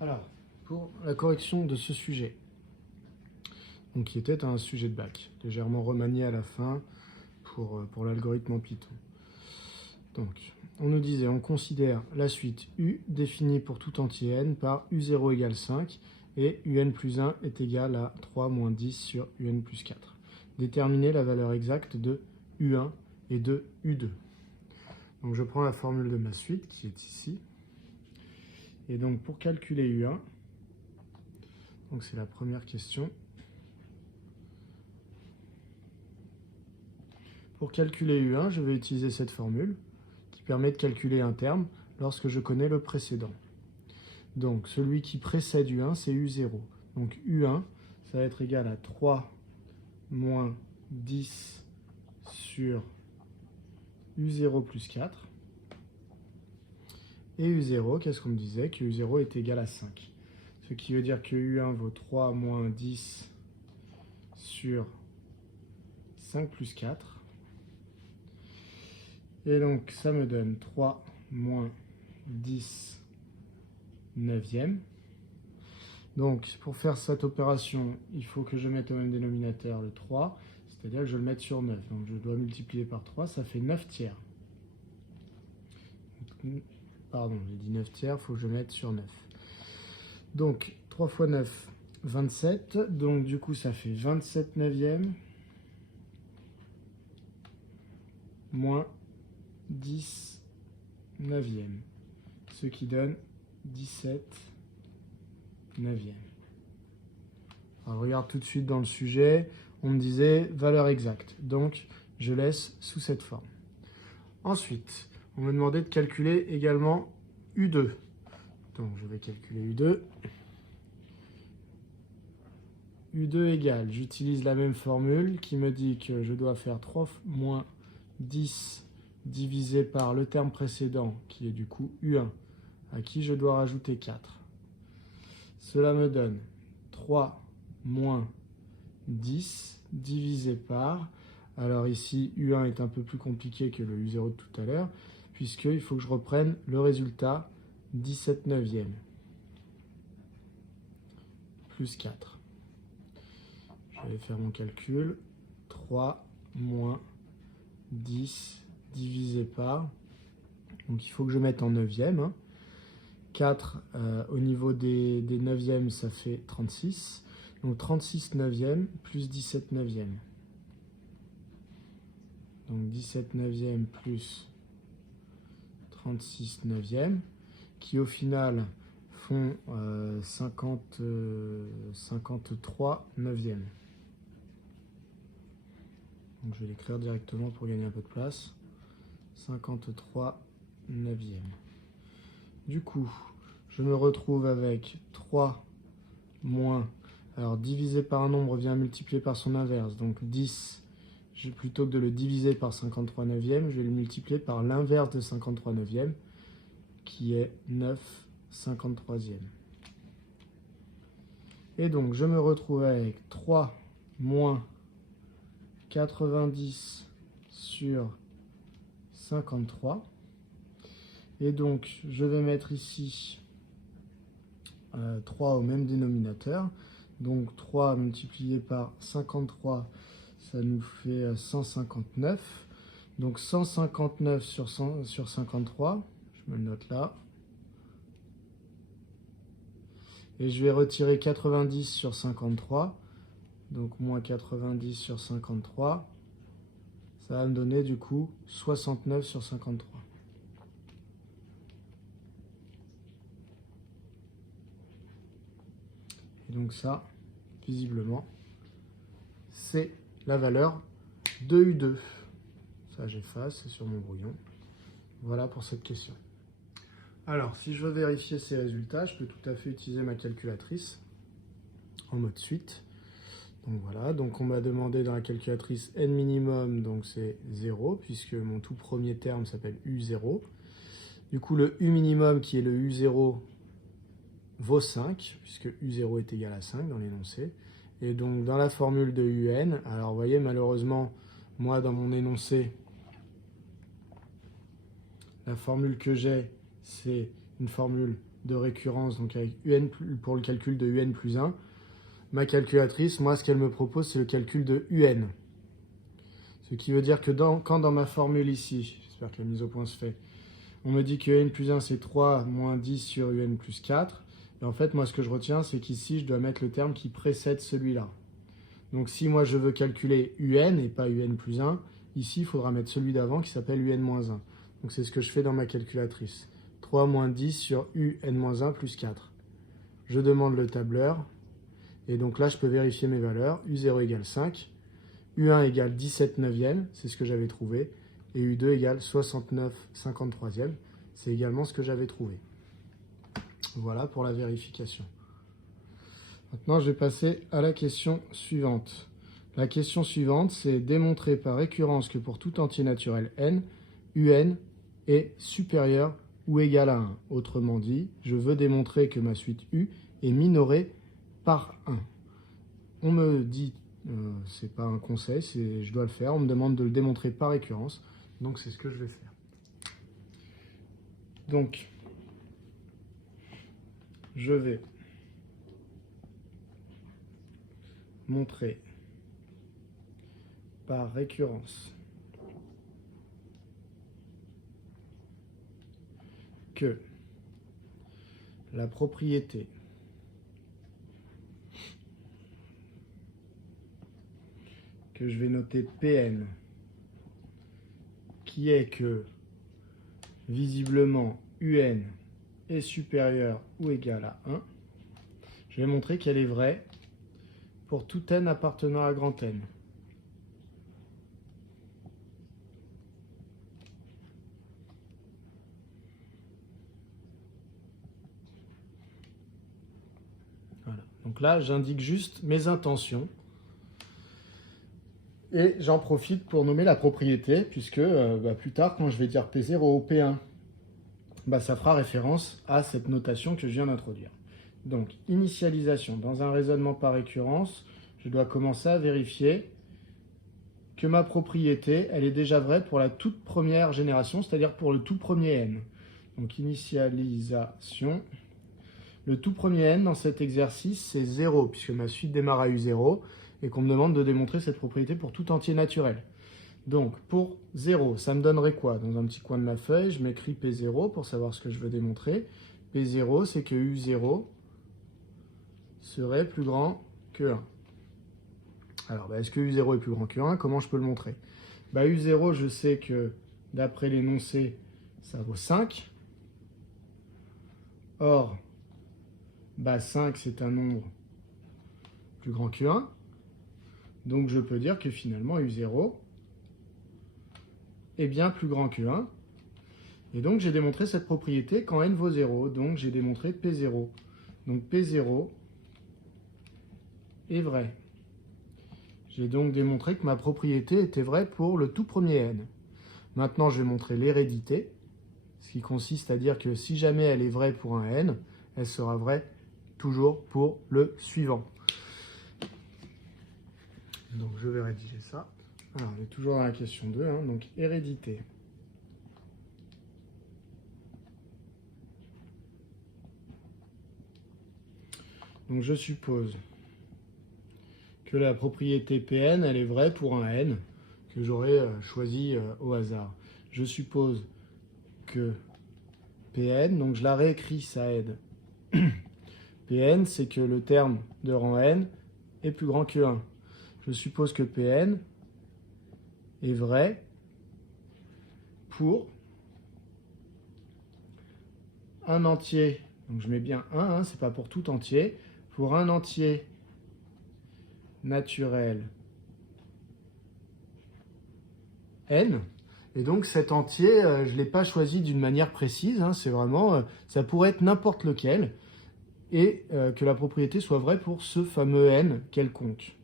Alors, pour la correction de ce sujet, donc qui était un sujet de bac, légèrement remanié à la fin pour l'algorithme en Python. Donc, on nous disait, on considère la suite U définie pour tout entier n par U0 égale 5 et UN plus 1 est égal à 3 moins 10 sur UN plus 4. Déterminer la valeur exacte de U1 et de U2. Donc, je prends la formule de ma suite qui est ici. Et donc, pour calculer U1, donc c'est la première question. Pour calculer U1, je vais utiliser cette formule qui permet de calculer un terme lorsque je connais le précédent. Donc, celui qui précède U1, c'est U0. Donc, U1, ça va être égal à 3 moins 10 sur U0 plus 4. Et U0, qu'est-ce qu'on me disait? Que U0 est égal à 5. Ce qui veut dire que U1 vaut 3 moins 10 sur 5 plus 4. Et donc, ça me donne 3 moins 10 neuvième. Donc, pour faire cette opération, il faut que je mette au même dénominateur le 3, c'est-à-dire que je le mette sur 9. Donc, je dois multiplier par 3, ça fait 9 tiers. Pardon, j'ai dit 9 tiers, il faut que je mette sur 9. Donc, 3 fois 9, 27. Donc, du coup, ça fait 27 neuvième moins 10 neuvième, ce qui donne 17 neuvième. Alors, regarde tout de suite dans le sujet, on me disait valeur exacte, donc je laisse sous cette forme. Ensuite, on me demandait de calculer également U2. Donc, je vais calculer U2. U2 égale, j'utilise la même formule qui me dit que je dois faire 3 moins 10 divisé par le terme précédent, qui est du coup U1, à qui je dois rajouter 4. Cela me donne 3 moins 10 divisé par, alors ici U1 est un peu plus compliqué que le U0 de tout à l'heure, puisqu'il faut que je reprenne le résultat 17 neuvième plus 4. Je vais faire mon calcul, 3 moins 10 divisé par, donc il faut que je mette en neuvième, 4 au niveau des neuvièmes, ça fait 36. Donc 36 neuvième plus 17 neuvième. Donc 17 neuvième plus 36 neuvième, qui au final font 53 neuvième. Donc je vais l'écrire directement pour gagner un peu de place. 53 neuvième. Du coup, je me retrouve avec 3 moins, alors divisé par un nombre vient multiplier par son inverse, donc 10, plutôt que de le diviser par 53 neuvième, je vais le multiplier par l'inverse de 53 neuvième, qui est 9 53e. Et donc, je me retrouve avec 3 moins 90 sur 53. Et donc, je vais mettre ici 3 au même dénominateur. Donc, 3 multiplié par 53, ça nous fait 159. Donc, 159 sur 53, je me le note là. Et je vais retirer 90 sur 53. Donc, moins 90 sur 53. Ça va me donner du coup 69 sur 53. Et donc ça, visiblement, c'est la valeur de U2. Ça, j'efface, c'est sur mon brouillon. Voilà pour cette question. Alors, si je veux vérifier ces résultats, je peux tout à fait utiliser ma calculatrice en mode suite. Donc voilà, donc on m'a demandé dans la calculatrice n minimum, donc c'est 0, puisque mon tout premier terme s'appelle U0. Du coup, le U minimum, qui est le U0, vaut 5, puisque U0 est égal à 5 dans l'énoncé. Et donc, dans la formule de UN, alors vous voyez, malheureusement, moi, dans mon énoncé, la formule que j'ai, c'est une formule de récurrence, donc avec UN pour le calcul de UN plus 1. Ma calculatrice, moi, ce qu'elle me propose, c'est le calcul de UN. Ce qui veut dire que quand dans ma formule ici, j'espère que la mise au point se fait, on me dit que UN plus 1, c'est 3 moins 10 sur UN plus 4. Et en fait, moi, ce que je retiens, c'est qu'ici, je dois mettre le terme qui précède celui-là. Donc, si moi, je veux calculer UN et pas UN plus 1, ici, il faudra mettre celui d'avant qui s'appelle UN moins 1. Donc, c'est ce que je fais dans ma calculatrice. 3 moins 10 sur UN moins 1 plus 4. Je demande le tableur. Et donc là, je peux vérifier mes valeurs. U0 égale 5. U1 égale 17 neuvième, c'est ce que j'avais trouvé. Et U2 égale 69 53e, c'est également ce que j'avais trouvé. Voilà pour la vérification. Maintenant, je vais passer à la question suivante. La question suivante, c'est démontrer par récurrence que pour tout entier naturel n, un est supérieur ou égal à 1. Autrement dit, je veux démontrer que ma suite u est minorée par 1. On me dit, c'est pas un conseil, je dois le faire, on me demande de le démontrer par récurrence, donc c'est ce que je vais faire. Donc, je vais montrer par récurrence que la propriété que je vais noter Pn, qui est que visiblement UN est supérieur ou égal à 1, je vais montrer qu'elle est vraie pour tout n appartenant à grand N. Voilà. Donc là, j'indique juste mes intentions. Et j'en profite pour nommer la propriété, puisque plus tard, quand je vais dire P0 ou P1, ça fera référence à cette notation que je viens d'introduire. Donc, initialisation. Dans un raisonnement par récurrence, je dois commencer à vérifier que ma propriété, elle est déjà vraie pour la toute première génération, c'est-à-dire pour le tout premier n. Donc, initialisation. Le tout premier n dans cet exercice, c'est 0, puisque ma suite démarre à U0, et qu'on me demande de démontrer cette propriété pour tout entier naturel. Donc, pour 0, ça me donnerait quoi? Dans un petit coin de ma feuille, je m'écris P0 pour savoir ce que je veux démontrer. P0, c'est que U0 serait plus grand que 1. Alors, est-ce que U0 est plus grand que 1? Comment je peux le montrer? U0, je sais que, d'après l'énoncé, ça vaut 5. Or, 5, c'est un nombre plus grand que 1. Donc, je peux dire que finalement, U0 est bien plus grand que 1. Et donc, j'ai démontré cette propriété quand n vaut 0. Donc, j'ai démontré P0. Donc, P0 est vrai. J'ai donc démontré que ma propriété était vraie pour le tout premier n. Maintenant, je vais montrer l'hérédité, ce qui consiste à dire que si jamais elle est vraie pour un n, elle sera vraie toujours pour le suivant. Donc, je vais rédiger ça. Alors, on est toujours dans la question 2, donc hérédité. Donc, je suppose que la propriété Pn, elle est vraie pour un n que j'aurais choisi au hasard. Je suppose que Pn, donc je la réécris, ça aide. Pn, c'est que le terme de rang n est plus grand que 1. Je suppose que Pn est vrai pour un entier, donc je mets bien 1, c'est pas pour tout entier, pour un entier naturel n. Et donc cet entier, je ne l'ai pas choisi d'une manière précise, c'est vraiment, ça pourrait être n'importe lequel, et que la propriété soit vraie pour ce fameux n quelconque.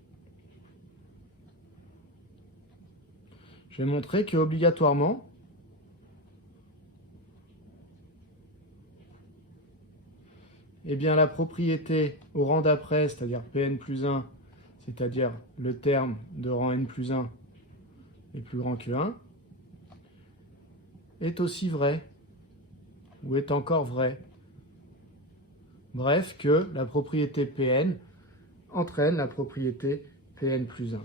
Je vais montrer que obligatoirement, la propriété au rang d'après, c'est-à-dire Pn plus 1, c'est-à-dire le terme de rang n plus 1 est plus grand que 1, est aussi vrai, ou est encore vrai. Bref, que la propriété Pn entraîne la propriété Pn plus 1.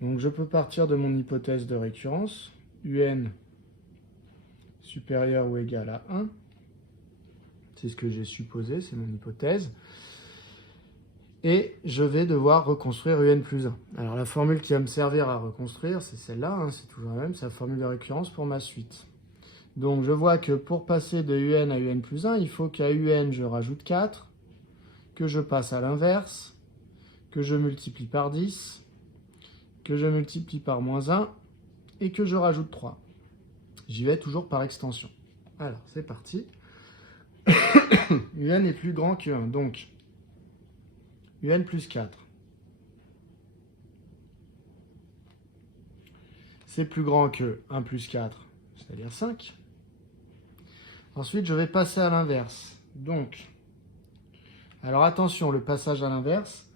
Donc je peux partir de mon hypothèse de récurrence, un supérieur ou égal à 1. C'est ce que j'ai supposé, c'est mon hypothèse. Et je vais devoir reconstruire un plus 1. Alors la formule qui va me servir à reconstruire, c'est celle-là, hein, c'est toujours la même, c'est la formule de récurrence pour ma suite. Donc je vois que pour passer de un à un plus 1, il faut qu'à un je rajoute 4, que je passe à l'inverse, que je multiplie par 10, que je multiplie par moins 1, et que je rajoute 3. J'y vais toujours par extension. Alors c'est parti. un est plus grand que 1, donc un plus 4. C'est plus grand que 1 plus 4, c'est-à-dire 5. Ensuite, je vais passer à l'inverse. Donc, alors attention, le passage à l'inverse,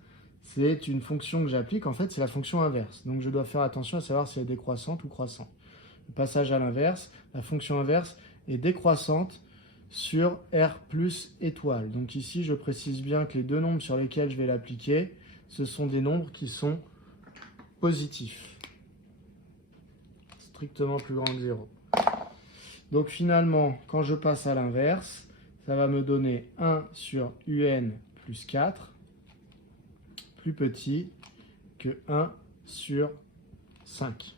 c'est une fonction que j'applique. En fait, c'est la fonction inverse. Donc, je dois faire attention à savoir si elle est décroissante ou croissante. Le passage à l'inverse, la fonction inverse est décroissante sur R plus étoile. Donc ici, je précise bien que les deux nombres sur lesquels je vais l'appliquer, ce sont des nombres qui sont positifs. Strictement plus grand que 0. Donc finalement, quand je passe à l'inverse, ça va me donner 1 sur un plus 4, plus petit que 1 sur 5.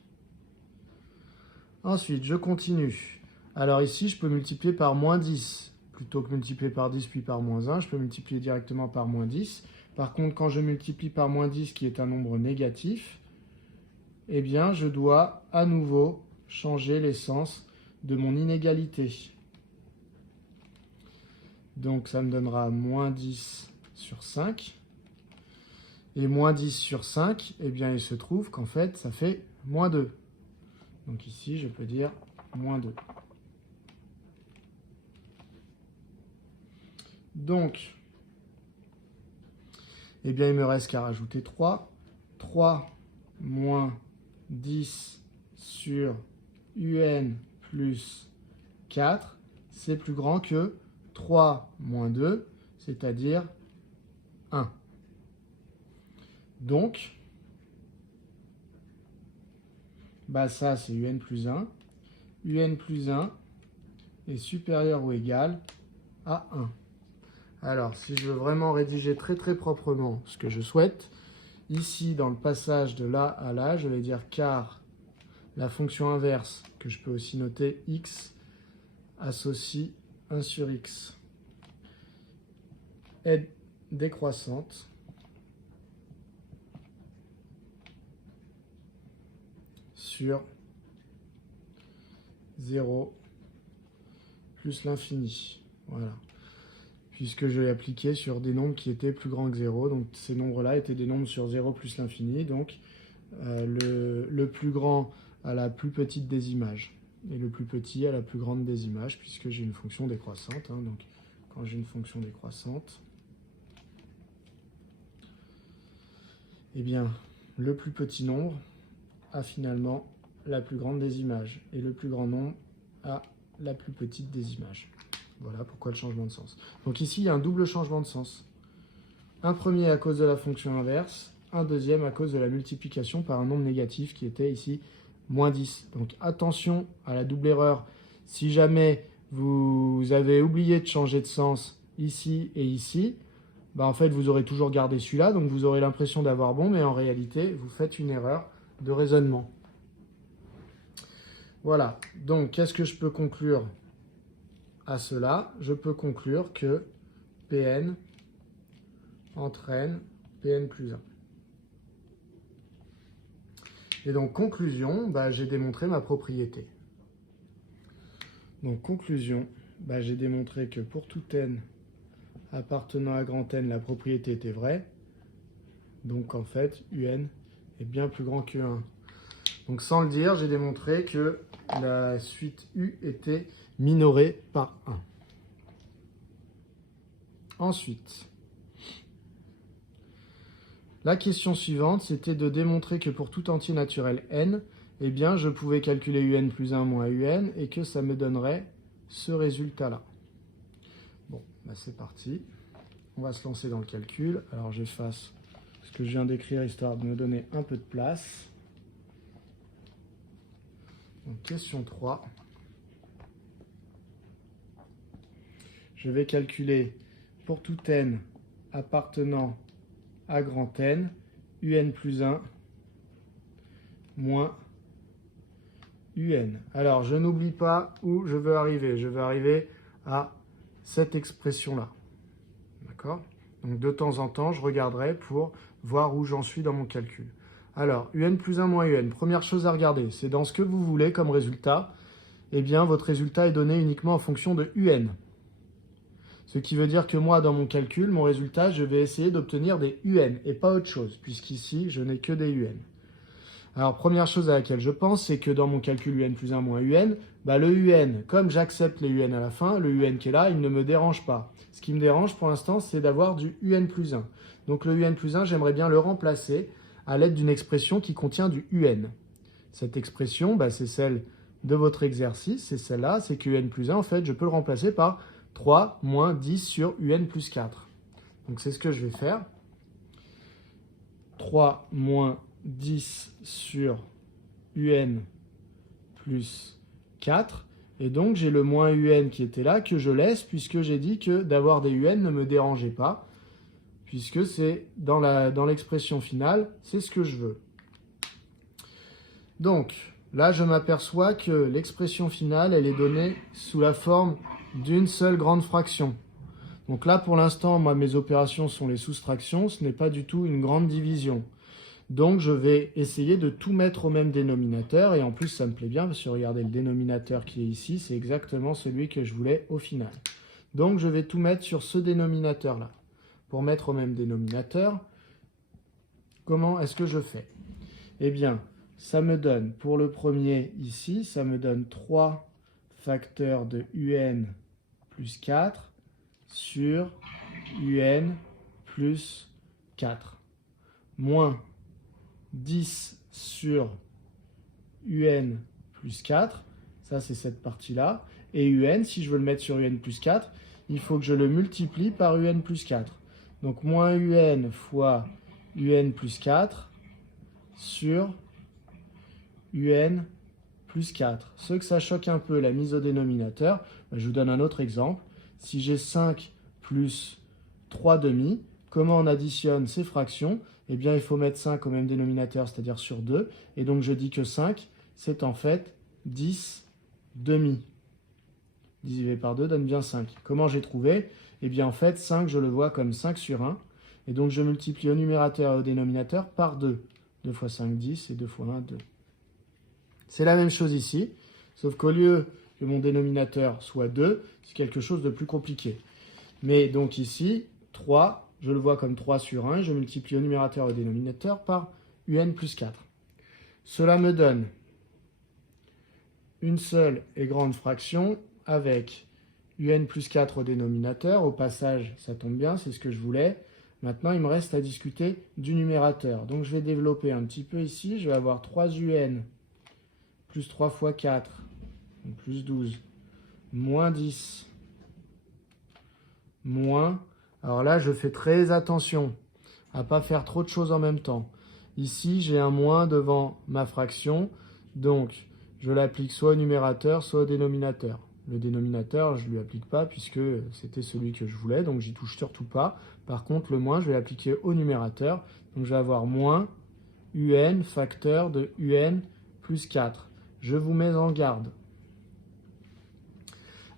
Ensuite, je continue. Alors ici, je peux multiplier par moins 10. Plutôt que multiplier par 10 puis par moins 1, je peux multiplier directement par moins 10. Par contre, quand je multiplie par moins 10, qui est un nombre négatif, eh bien, je dois à nouveau changer l'essence de mon inégalité. Donc, ça me donnera moins 10 sur 5. Et moins 10 sur 5, eh bien, il se trouve qu'en fait, ça fait moins 2. Donc ici, je peux dire moins 2. Donc, eh bien, il me reste qu'à rajouter 3. 3 moins 10 sur un plus 4, c'est plus grand que 3 moins 2, c'est-à-dire 1. Donc, bah ça, c'est un plus 1. un plus 1 est supérieur ou égal à 1. Alors, si je veux vraiment rédiger très très proprement ce que je souhaite, ici, dans le passage de là à là, je vais dire car la fonction inverse, que je peux aussi noter x, associe 1 sur x, est décroissante sur 0 plus l'infini. Voilà. Puisque je l'ai appliqué sur des nombres qui étaient plus grands que 0. Donc ces nombres-là étaient des nombres sur 0 plus l'infini. Donc le plus grand à la plus petite des images. Et le plus petit à la plus grande des images, puisque j'ai une fonction décroissante. Hein. Donc quand j'ai une fonction décroissante, eh bien le plus petit nombre a finalement la plus grande des images. Et le plus grand nombre a la plus petite des images. Voilà pourquoi le changement de sens. Donc ici, il y a un double changement de sens. Un premier à cause de la fonction inverse, un deuxième à cause de la multiplication par un nombre négatif qui était ici moins 10. Donc attention à la double erreur. Si jamais vous avez oublié de changer de sens ici et ici, bah en fait vous aurez toujours gardé celui-là, donc vous aurez l'impression d'avoir bon, mais en réalité vous faites une erreur de raisonnement. Voilà, donc qu'est-ce que je peux conclure à cela? Je peux conclure que Pn entraîne Pn plus 1. Et donc, conclusion, bah, j'ai démontré ma propriété. Donc, conclusion, bah, j'ai démontré que pour tout n appartenant à grand N, la propriété était vraie. Donc, en fait, un est bien plus grand que 1. Donc, sans le dire, j'ai démontré que la suite U était minorée par 1. Ensuite, la question suivante, c'était de démontrer que pour tout entier naturel n, eh bien, je pouvais calculer un plus 1 moins un et que ça me donnerait ce résultat-là. Bon, bah c'est parti. on va se lancer dans le calcul. Alors j'efface ce que je viens d'écrire, histoire de me donner un peu de place. Donc, question 3. Je vais calculer pour tout n appartenant à grand N, un plus 1 moins un. Alors, je n'oublie pas où je veux arriver. Je veux arriver à cette expression-là. D'accord? Donc, de temps en temps, je regarderai pour voir où j'en suis dans mon calcul. Alors, un plus 1 moins un. Première chose à regarder, c'est dans ce que vous voulez comme résultat. Eh bien, votre résultat est donné uniquement en fonction de un. Ce qui veut dire que moi, dans mon calcul, mon résultat, je vais essayer d'obtenir des un et pas autre chose, puisqu'ici, je n'ai que des un. Alors, première chose à laquelle je pense, c'est que dans mon calcul un plus 1 moins un, le un, comme j'accepte les un à la fin, le un qui est là, il ne me dérange pas. Ce qui me dérange pour l'instant, c'est d'avoir du un plus 1. Donc, le un plus 1, j'aimerais bien le remplacer à l'aide d'une expression qui contient du un. Cette expression, c'est celle de votre exercice, c'est celle-là, c'est que un plus 1, en fait, je peux le remplacer par 3 moins 10 sur un plus 4. Donc, c'est ce que je vais faire. 3 moins 10 sur un plus 4. Et donc, j'ai le moins un qui était là, que je laisse, puisque j'ai dit que d'avoir des un ne me dérangeait pas, puisque c'est dans l'expression finale, c'est ce que je veux. Donc, là, je m'aperçois que l'expression finale, elle est donnée sous la forme d'une seule grande fraction. Donc là, pour l'instant, moi, mes opérations sont les soustractions, ce n'est pas du tout une grande division. Donc, je vais essayer de tout mettre au même dénominateur, et en plus, ça me plaît bien, parce que regardez, le dénominateur qui est ici, c'est exactement celui que je voulais au final. Donc, je vais tout mettre sur ce dénominateur-là. Pour mettre au même dénominateur, comment est-ce que je fais? Eh bien, ça me donne, pour le premier ici, ça me donne 3 facteurs de un plus 4 sur un plus 4, moins 10 sur un plus 4, ça c'est cette partie-là, et un, si je veux le mettre sur un plus 4, il faut que je le multiplie par un plus 4. Donc moins un fois un plus 4 sur un plus 4. Ceux que ça choque un peu, la mise au dénominateur, je vous donne un autre exemple. Si j'ai 5 plus 3 demi, comment on additionne ces fractions? Eh bien, il faut mettre 5 au même dénominateur, c'est-à-dire sur 2. Et donc, je dis que 5, c'est en fait 10 demi. Divisé par 2 donne bien 5. Comment j'ai trouvé? Eh bien, en fait, 5, je le vois comme 5 sur 1. Et donc, je multiplie au numérateur et au dénominateur par 2. 2 fois 5, 10, et 2 fois 1, 2. C'est la même chose ici, sauf qu'au lieu que mon dénominateur soit 2, c'est quelque chose de plus compliqué. Mais donc ici, 3, je le vois comme 3 sur 1, je multiplie au numérateur et au dénominateur par un plus 4. Cela me donne une seule et grande fraction avec un plus 4 au dénominateur. Au passage, ça tombe bien, c'est ce que je voulais. Maintenant, il me reste à discuter du numérateur. Donc, je vais développer un petit peu ici. Je vais avoir 3 un plus 3 fois 4, donc plus 12, moins 10, moins... Alors là, je fais très attention à ne pas faire trop de choses en même temps. Ici, j'ai un moins devant ma fraction, donc je l'applique soit au numérateur, soit au dénominateur. Le dénominateur, je ne lui applique pas puisque c'était celui que je voulais, donc j'y touche surtout pas. Par contre, le moins, je vais l'appliquer au numérateur. Donc je vais avoir moins un facteur de un plus 4. Je vous mets en garde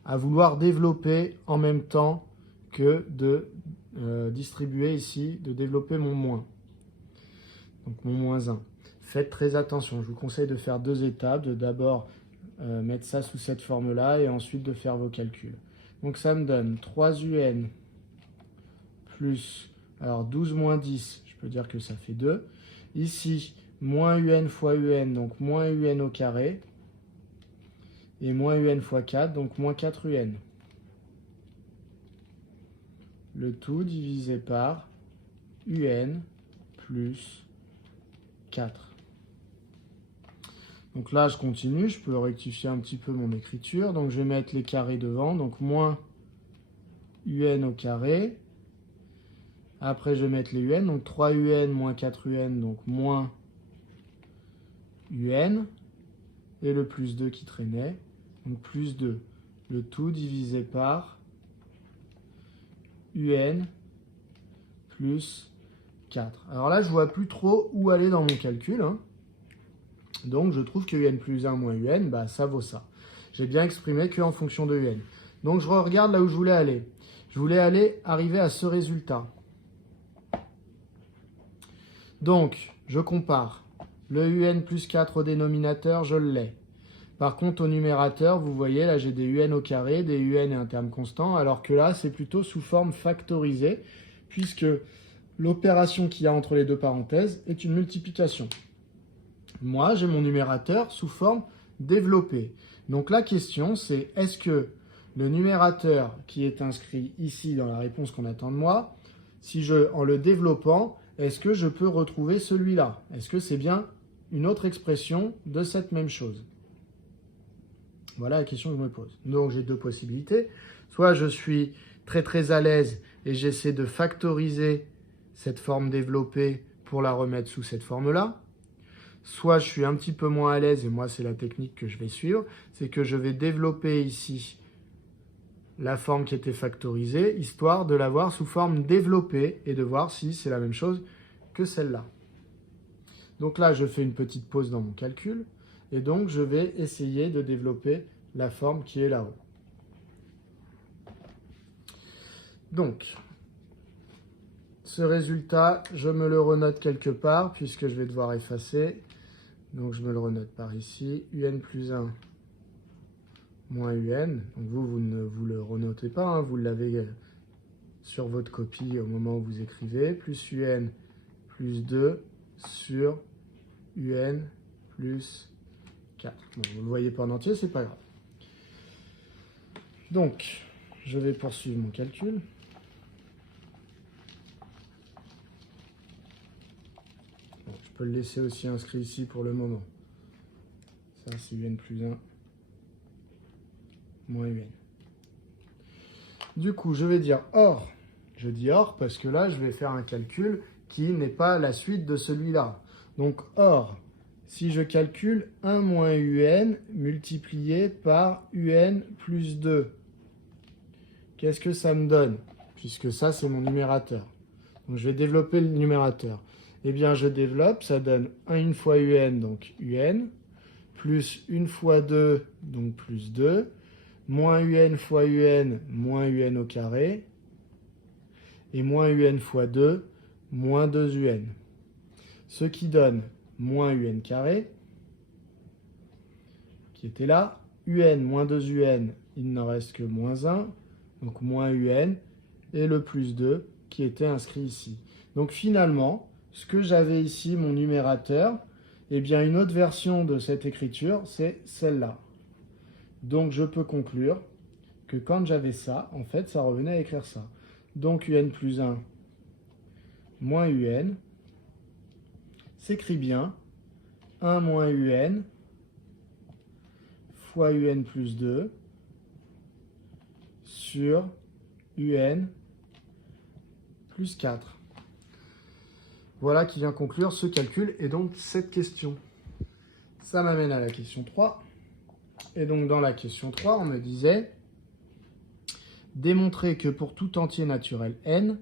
à vouloir développer en même temps que de distribuer ici, de développer mon moins. Donc mon moins 1. Faites très attention, je vous conseille de faire 2 étapes, de d'abord mettre ça sous cette forme-là et ensuite de faire vos calculs. Donc ça me donne 3 un plus, alors 12 moins 10, je peux dire que ça fait 2. Ici, moins un fois un, donc moins un au carré. Et moins un fois 4, donc moins 4 un. Le tout divisé par un plus 4. Donc là, je continue, je peux rectifier un petit peu mon écriture. Donc je vais mettre les carrés devant, donc moins un au carré. Après, je vais mettre les UN. Donc 3 UN moins 4 UN, donc moins UN. Et le plus 2 qui traînait. Donc plus 2. Le tout divisé par UN plus 4. Alors là, je ne vois plus trop où aller dans mon calcul. Hein. Donc, je trouve que UN plus 1 moins UN, bah, ça vaut ça. J'ai bien exprimé qu'en fonction de UN. Donc, je regarde là où je voulais aller. Je voulais arriver à ce résultat. Donc, je compare. Le UN plus 4 au dénominateur, je l'ai. Par contre, au numérateur, vous voyez, là, j'ai des UN au carré, des UN et un terme constant, alors que là, c'est plutôt sous forme factorisée, puisque l'opération qu'il y a entre les deux parenthèses est une multiplication. Moi, j'ai mon numérateur sous forme développée. Donc la question, c'est est-ce que le numérateur qui est inscrit ici dans la réponse qu'on attend de moi, en le développant, est-ce que je peux retrouver celui-là? Est-ce que c'est bien une autre expression de cette même chose? Voilà la question que je me pose. Donc j'ai deux possibilités. Soit je suis très à l'aise et j'essaie de factoriser cette forme développée pour la remettre sous cette forme-là. Soit je suis un petit peu moins à l'aise, et moi c'est la technique que je vais suivre, c'est que je vais développer ici la forme qui était factorisée, histoire de l'avoir sous forme développée et de voir si c'est la même chose que celle-là. Donc là, je fais une petite pause dans mon calcul, et donc je vais essayer de développer la forme qui est là-haut. Donc, ce résultat, je me le renote quelque part, puisque je vais devoir effacer. Donc, je me le renote par ici. UN plus 1 moins UN. Donc, vous ne vous le renotez pas, hein, vous l'avez sur votre copie au moment où vous écrivez. Plus UN plus 2 sur UN plus 4. Bon, vous ne le voyez pas en entier, c'est pas grave. Donc, je vais poursuivre mon calcul. Bon, je peux le laisser aussi inscrit ici pour le moment. Ça, c'est UN plus 1 moins UN. Du coup, je vais dire OR. Je dis OR parce que là, je vais faire un calcul qui n'est pas la suite de celui-là. Donc, OR, si je calcule 1 moins UN multiplié par UN plus 2, qu'est-ce que ça me donne? Puisque ça, c'est mon numérateur. Donc, je vais développer le numérateur. Eh bien, je développe, ça donne 1 fois UN, donc UN, plus 1 fois 2, donc plus 2, moins UN fois UN, moins UN au carré, et moins UN fois 2, moins 2 UN. Ce qui donne moins UN carré, qui était là, UN moins 2 UN, il n'en reste que moins 1, donc moins UN, et le plus 2 qui était inscrit ici. Donc finalement, ce que j'avais ici, mon numérateur, eh bien une autre version de cette écriture, c'est celle-là. Donc je peux conclure que quand j'avais ça, en fait, ça revenait à écrire ça. Donc UN plus 1 moins UN s'écrit bien 1 moins UN fois UN plus 2 sur UN plus 4. Voilà qui vient conclure ce calcul et donc cette question. Ça m'amène à la question 3. Et donc dans la question 3, on me disait démontrer que pour tout entier naturel n,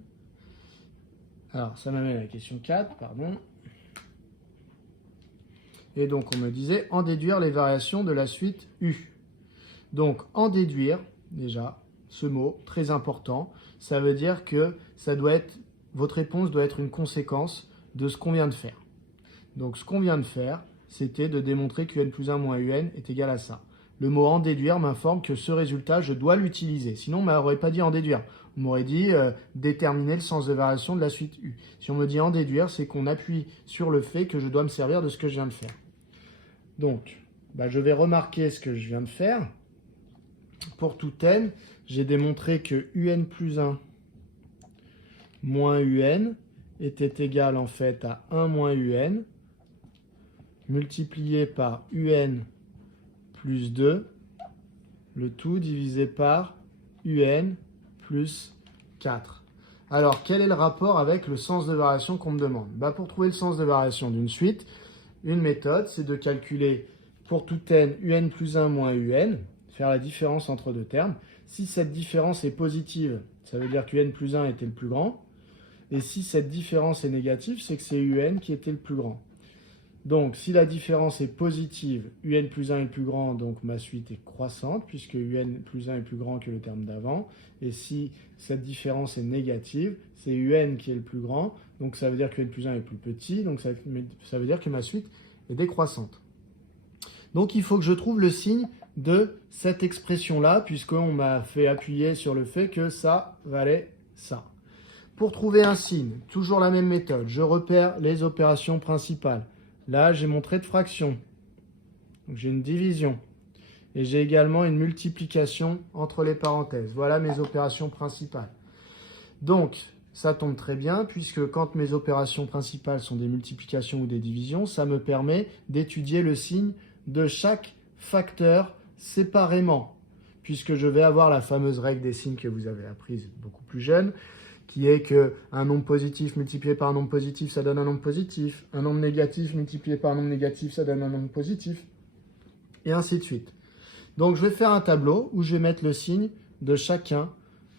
alors ça m'amène à la question 4, pardon. Et donc on me disait en déduire les variations de la suite U. Donc en déduire, déjà, ce mot très important, ça veut dire que ça doit être, votre réponse doit être une conséquence de ce qu'on vient de faire. Donc ce qu'on vient de faire, c'était de démontrer que n plus 1 moins un est égal à ça. Le mot en déduire m'informe que ce résultat, je dois l'utiliser. Sinon, on ne m'aurait pas dit en déduire. On m'aurait dit déterminer le sens de variation de la suite U. Si on me dit en déduire, c'est qu'on appuie sur le fait que je dois me servir de ce que je viens de faire. Donc, je vais remarquer ce que je viens de faire. Pour tout n, j'ai démontré que un plus 1 moins un était égal en fait à 1 moins un multiplié par un plus 2, le tout divisé par un plus 4. Alors, quel est le rapport avec le sens de variation qu'on me demande? Pour trouver le sens de variation d'une suite, une méthode, c'est de calculer pour tout n, un plus 1 moins un, faire la différence entre deux termes. Si cette différence est positive, ça veut dire que un plus 1 était le plus grand. Et si cette différence est négative, c'est que c'est un qui était le plus grand. Donc, si la différence est positive, un plus 1 est le plus grand, donc ma suite est croissante, puisque un plus 1 est plus grand que le terme d'avant. Et si cette différence est négative, c'est un qui est le plus grand, donc ça veut dire que un plus 1 est plus petit, donc ça veut dire que ma suite est décroissante. Donc, il faut que je trouve le signe de cette expression-là, puisqu'on m'a fait appuyer sur le fait que ça valait ça. Pour trouver un signe, toujours la même méthode, je repère les opérations principales. Là, j'ai mon trait de fraction. Donc, j'ai une division. Et j'ai également une multiplication entre les parenthèses. Voilà mes opérations principales. Donc, ça tombe très bien, puisque quand mes opérations principales sont des multiplications ou des divisions, ça me permet d'étudier le signe de chaque facteur séparément, puisque je vais avoir la fameuse règle des signes que vous avez apprise beaucoup plus jeune, qui est qu'un nombre positif multiplié par un nombre positif, ça donne un nombre positif. Un nombre négatif multiplié par un nombre négatif, ça donne un nombre positif. Et ainsi de suite. Donc, je vais faire un tableau où je vais mettre le signe de chacun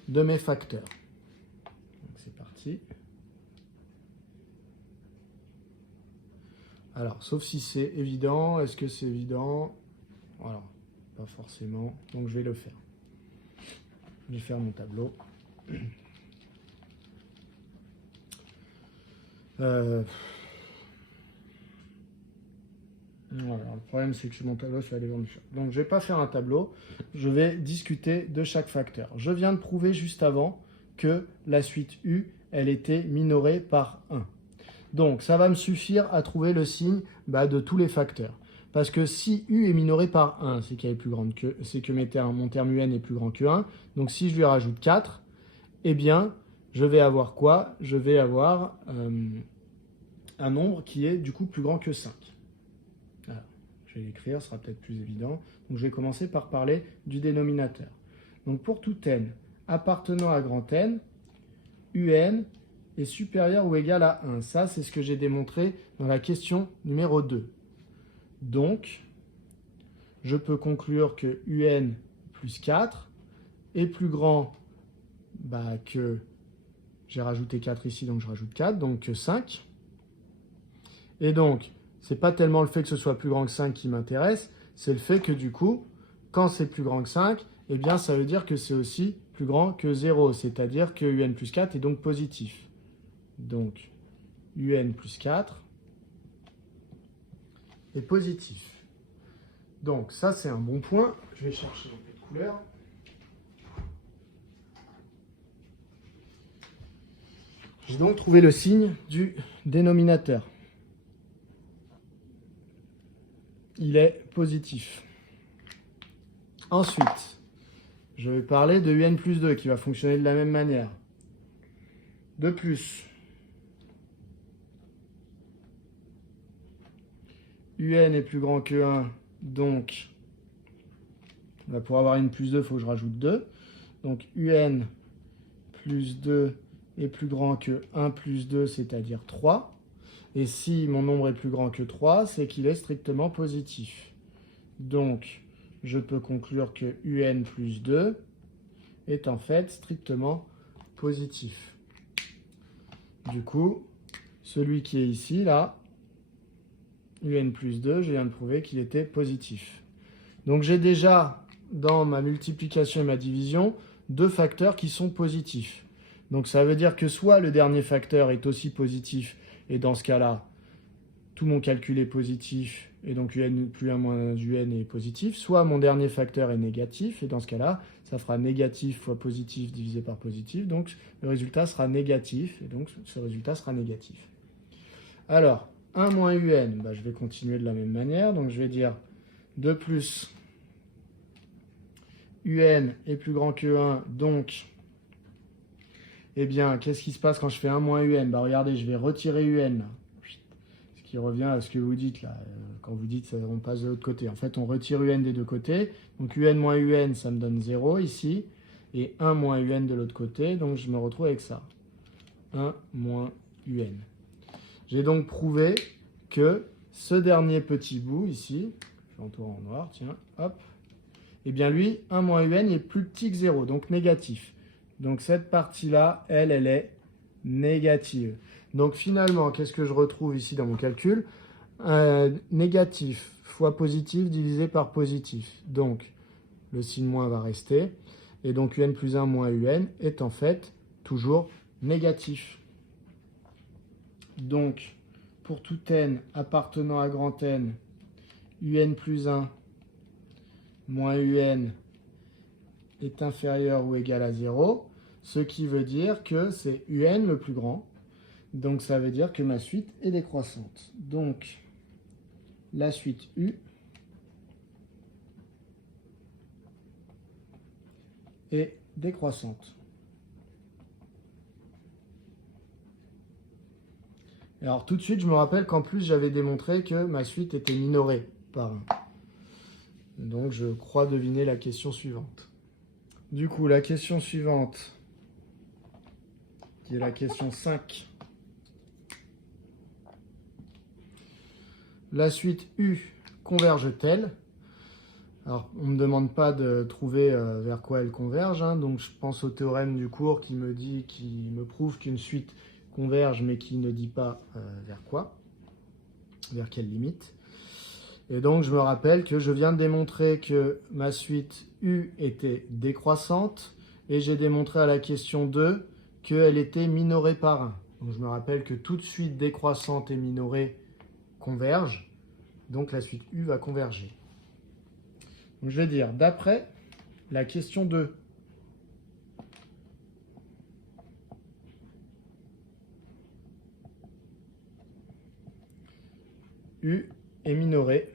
de mes facteurs. C'est parti. Alors, sauf si c'est évident. Est-ce que c'est évident? Voilà, pas forcément. Donc, je vais le faire. Je vais faire mon tableau. Voilà, le problème, c'est que sur mon tableau, je vais aller voir le chat. Donc, je ne vais pas faire un tableau. Je vais discuter de chaque facteur. Je viens de prouver juste avant que la suite U, elle était minorée par 1. Donc, ça va me suffire à trouver le signe de tous les facteurs. Parce que si U est minoré par 1, c'est qu'elle est plus grande que, c'est que mon terme UN est plus grand que 1. Donc, si je lui rajoute 4, eh bien, je vais avoir quoi? Je vais avoir un nombre qui est du coup plus grand que 5. Alors, je vais l'écrire, ce sera peut-être plus évident. Donc, je vais commencer par parler du dénominateur. Donc, pour tout n appartenant à grand N, UN est supérieur ou égal à 1. Ça, c'est ce que j'ai démontré dans la question numéro 2. Donc, je peux conclure que UN plus 4 est plus grand que... J'ai rajouté 4 ici, donc je rajoute 4, donc que 5. Et donc, ce n'est pas tellement le fait que ce soit plus grand que 5 qui m'intéresse, c'est le fait que du coup, quand c'est plus grand que 5, eh bien, ça veut dire que c'est aussi plus grand que 0, c'est-à-dire que UN plus 4 est donc positif. Donc, UN plus 4 est positif. Donc, ça, c'est un bon point. Je vais chercher un peu de couleur. J'ai donc trouvé le signe du dénominateur. Il est positif. Ensuite, je vais parler de UN plus 2 qui va fonctionner de la même manière. De plus, UN est plus grand que 1, donc pour avoir une plus 2, il faut que je rajoute 2. Donc UN plus 2 est plus grand que 1 plus 2, c'est-à-dire 3. Et si mon nombre est plus grand que 3, c'est qu'il est strictement positif. Donc, je peux conclure que UN plus 2 est en fait strictement positif. Du coup, celui qui est ici, là, UN plus 2, je viens de prouver qu'il était positif. Donc, j'ai déjà, dans ma multiplication et ma division, deux facteurs qui sont positifs. Donc, ça veut dire que soit le dernier facteur est aussi positif, et dans ce cas-là, tout mon calcul est positif, et donc UN plus 1 moins UN est positif, soit mon dernier facteur est négatif, et dans ce cas-là, ça fera négatif fois positif divisé par positif, donc le résultat sera négatif, et donc ce résultat sera négatif. Alors, 1 moins UN, je vais continuer de la même manière, donc je vais dire 2 plus UN est plus grand que 1, donc, eh bien, qu'est-ce qui se passe quand je fais 1 moins UN? Regardez, je vais retirer UN, là. Ce qui revient à ce que vous dites, là, quand vous dites on passe de l'autre côté. En fait, on retire UN des deux côtés, donc UN moins UN, ça me donne 0 ici, et 1 moins UN de l'autre côté, donc je me retrouve avec ça. 1 moins un. J'ai donc prouvé que ce dernier petit bout ici, je vais entourer en noir, tiens, hop, et bien lui, 1 moins un est plus petit que 0, donc négatif. Donc cette partie-là, elle est négative. Donc finalement, qu'est-ce que je retrouve ici dans mon calcul? Négatif fois positif divisé par positif. Donc le signe moins va rester. Et donc un plus 1 moins un est en fait toujours négatif. Donc, pour tout n appartenant à grand N, un plus 1 moins un est inférieur ou égal à 0, ce qui veut dire que c'est un le plus grand. Donc, ça veut dire que ma suite est décroissante. Donc, la suite U est décroissante. Alors, tout de suite, je me rappelle qu'en plus, j'avais démontré que ma suite était minorée par 1. Donc, je crois deviner la question suivante. Du coup, la question suivante, qui est la question 5. La suite U converge-t-elle? Alors, on ne me demande pas de trouver vers quoi elle converge, hein, donc je pense au théorème du cours qui me prouve qu'une suite converge, mais qui ne dit pas vers quoi, vers quelle limite. Et donc, je me rappelle que je viens de démontrer que ma suite U était décroissante, et j'ai démontré à la question 2 qu'elle était minorée par 1. Donc, je me rappelle que toute suite décroissante et minorée converge, donc la suite U va converger. Donc, je vais dire, d'après la question 2, U est minorée